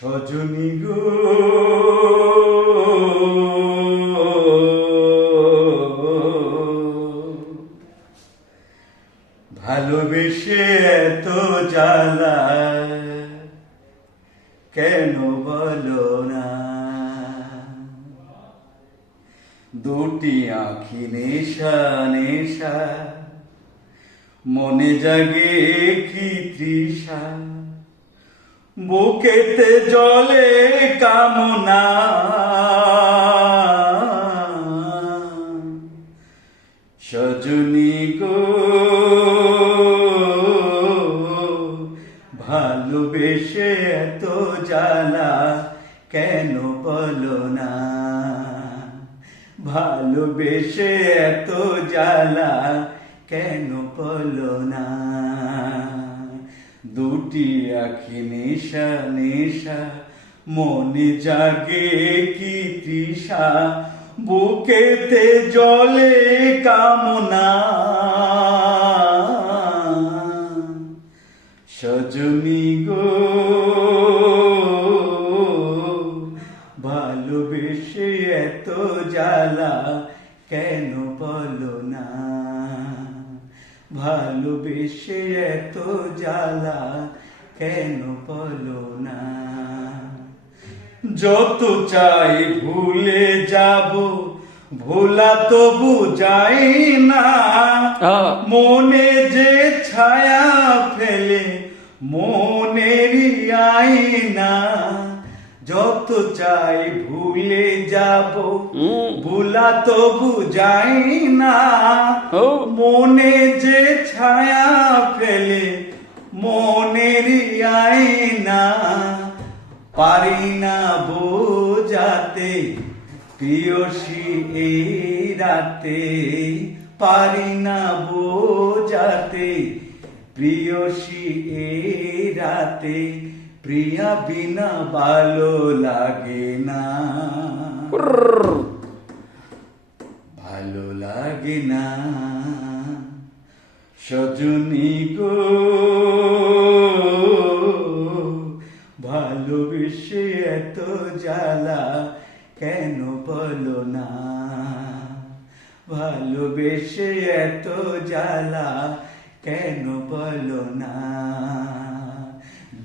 সজনী গো ভালোবেসে এত জ্বালা কেন বলো না? দুটি আঁখি নেশা নেশা, মনে জাগে কি তৃষা, বুকেতে জলে কামনা। সজনী গো ভালোবেসে এত জ্বালা কেন বলো না? ভালোবেসে এত জ্বালা কেন বলো না? দুটি আঁখি নেশা নেশা, মনে জাগে কি তৃষা, বুকেতে জলে কামনা। সজনী গো ভালোবেসে এত জ্বালা কেন বলো না? ভালোবেসে এত জ্বালা কেন বলো না? যত চাই ভুলে যাব, ভোলা তবু যাই না। মনে যে ছায়া ফেলে মনেরই আয়না। যত চাই ভুলে যাব, ভোলা তবু যাই না। মনে যে ছায়া ফেলে মনেরই আয়না। পারি না বোঝাতে প্রিয়সী এই রাতে, পারি না বোঝাতে প্রিয়সী এই রাতে, প্রিয়া বিনা ভালো লাগে না। ভালো লাগে না। সজনী গো ভালোবেসে এত জ্বালা কেন বলো না? ভালোবেসে এত জ্বালা কেন বলো না?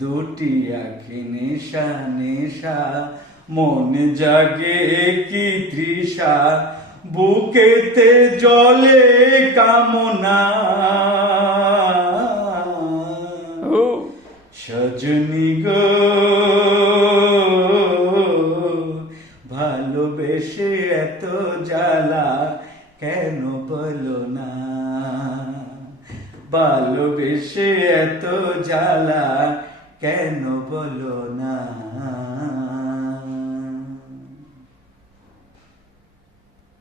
দুটি আঁখি নেশা নেশা, মনে জাগে কি তৃষা, বুকেতে জলে কামনা। সজনী গো ভালোবেসে এত জ্বালা কেন বলো না? ভালোবেসে এত জ্বালা কেন বলো না?